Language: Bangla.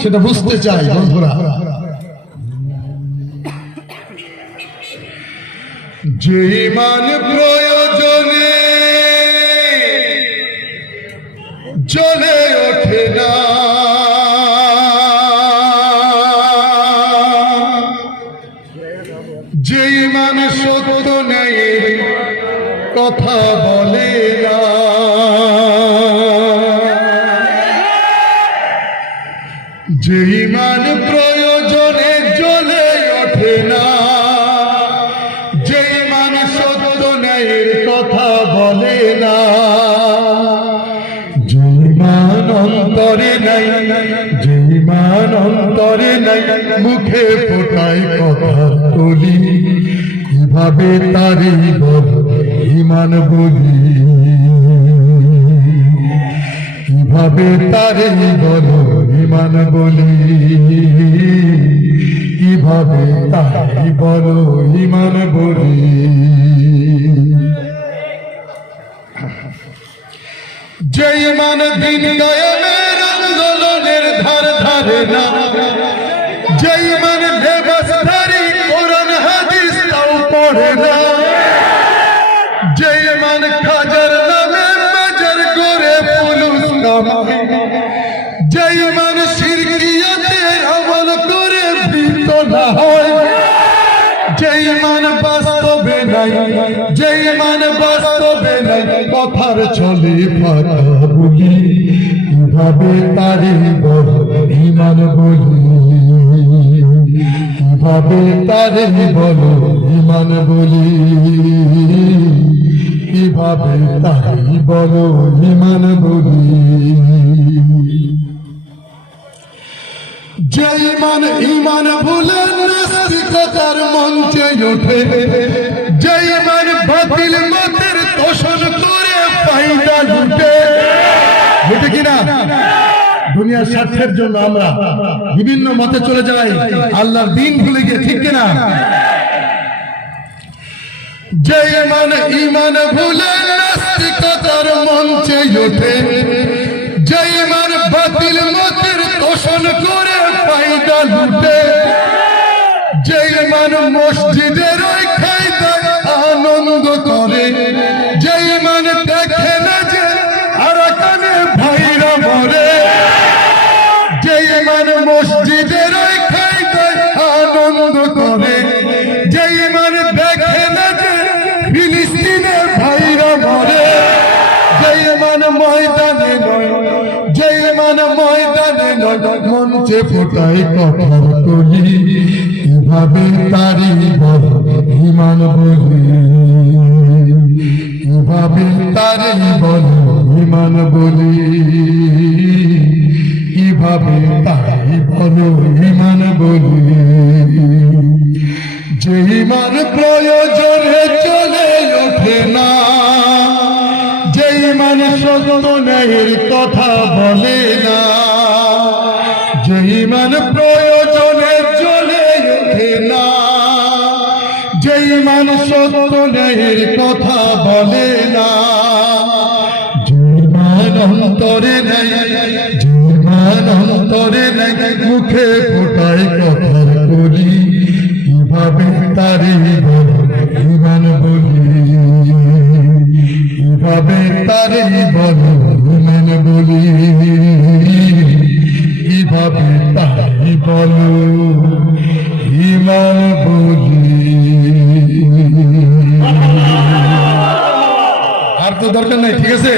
সেটা বুঝতে চাই বন্ধুরা। যে ঈমান প্রয়োজনে জ্বলে ওঠে না, যে ঈমান সত্য ন্যায়ের কথা বলে না, যে ঈমান প্রয়োজনে জ্বলে ওঠে না, যে ঈমান সত্য ন্যায়ের কথা বলে না, যে ঈমান অন্তরে নাই, যে ঈমান অন্তরে নাই, মুখে ফোটায় কথা বলি, কিভাবে তারি বল ঈমান বলি, কিভাবে তারে বলো ঈমান বলি, কিভাবে তারে বলো ঈমান বলি। যে ঈমান দিন কায়েমের আন্দোলনের ধার ধারে না, যে ঈমান লেবাসধারী কোরআন হাদিস তাও পড়ে না, যে ঈমান খাজার নামে বাজার করে ফুলুস কামায়, যে ঈমান শিরকিয়াতে আমল করে ভীত না হয়, যে ঈমান বাস্তবে নাই, যে ঈমান বাস্তবে নাই, কথার চলে কথা বলি, কিভাবে তারে বল ঈমান বলি, কিভাবে তারে বলো ঈমান বলি, কিভাবে তারে বলো ঈমান বলি। যে ঈমান ঈমান ভুলে নাস্তিকতার মঞ্চে ওঠে, যে ঈমান বাতিল মতের তোষণ করে ফায়দা লুটে, বুঝে কিনা? দুনিয়ার স্বার্থের জন্য আমরা বিভিন্ন মতে চলে যাই, আল্লাহর দ্বীন ভুলে গিয়ে, ঠিক কিনা? যে ঈমান ঈমান ভুলে নাস্তিকতার মঞ্চে ওঠে, যে ঈমান বাতিল মতের তোষণ করে ফায়দা লুটে, যে ঈমান মসজিদের ওই খায়দায় আনন্দ করে, যে ঈমান দেখে না যে আরাকানে ভাইরা মরে, যে ঈমান মসজিদের ওই খায়দায় আনন্দ করে, যে ঈমান দেখে না যে ফিলিস্তিনে ভাইরা মরে, যে ঈমান ময়দানে নয়, যে ঈমান ময়দানে নয়, মঞ্চে ফোটায় কথার কলি, কিভাবে তারি বল ঈমান বলি, কিভাবে তারি বল ঈমান বলি, কিভাবে তারি বল ঈমান বলি। যে ঈমান প্রয়োজনে চলে ওঠে না, যে ঈমান সত্য ন্যায়ের কথা বলে না, যে ঈমান প্রয়োজনে চলে ওঠে না, যে ঈমান সত্য ন্যায়ের কথা বলে না, যে ঈমান অন্তরে নাই, যে ঈমান অন্তরে নাই, মুখে ফোটায় কথার কলি, কিভাবে তারে বল ঈমান বলি, কিভাবে তারে বল ঈমান বলি, কিভাবে তারে বল ঈমান বলি। আর তো দরকার নাই, ঠিক আছে?